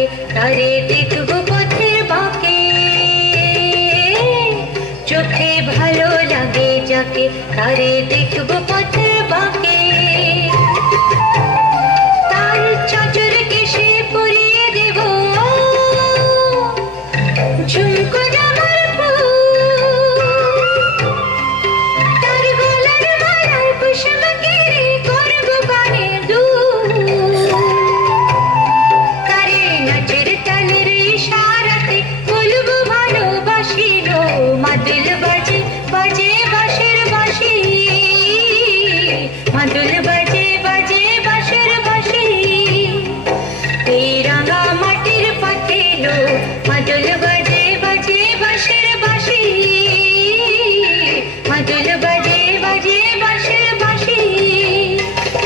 লাগে তারে দেখবো পথের বাঁকে, চোখে ভালো লাগে যাকে তারে দেখবো পথের বাঁকে। তার চাদর কেশে পরিয়ে দেব ঝুমকো জামার ফুল, তার গলার মালায় কুসুম কেড়ে করবো কানে দুল। তারে নাচের তালের ইশারাতে বলবো ভালোবাসি গো, মাদুল বাজে বাজে বাঁশের বাঁশি, মাদুল বাজে বাজে বাঁশের বাঁশি। এই রাঙা মাটির পথে লো মাদুল বাজে বাজে বাঁশের বাঁশি, মাদুল বাজে বাজে বাঁশের বাঁশি।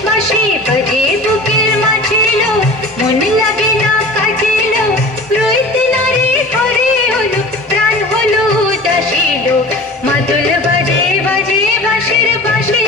বাঁশি বাজে বুকের মাঝে লো, মন লাগে না কাজে লো, রইতে নারে ঘরে হলো প্রাণ হলো উদাসী লো, মাদুল বাজে বাজে বাঁশের বাঁশি।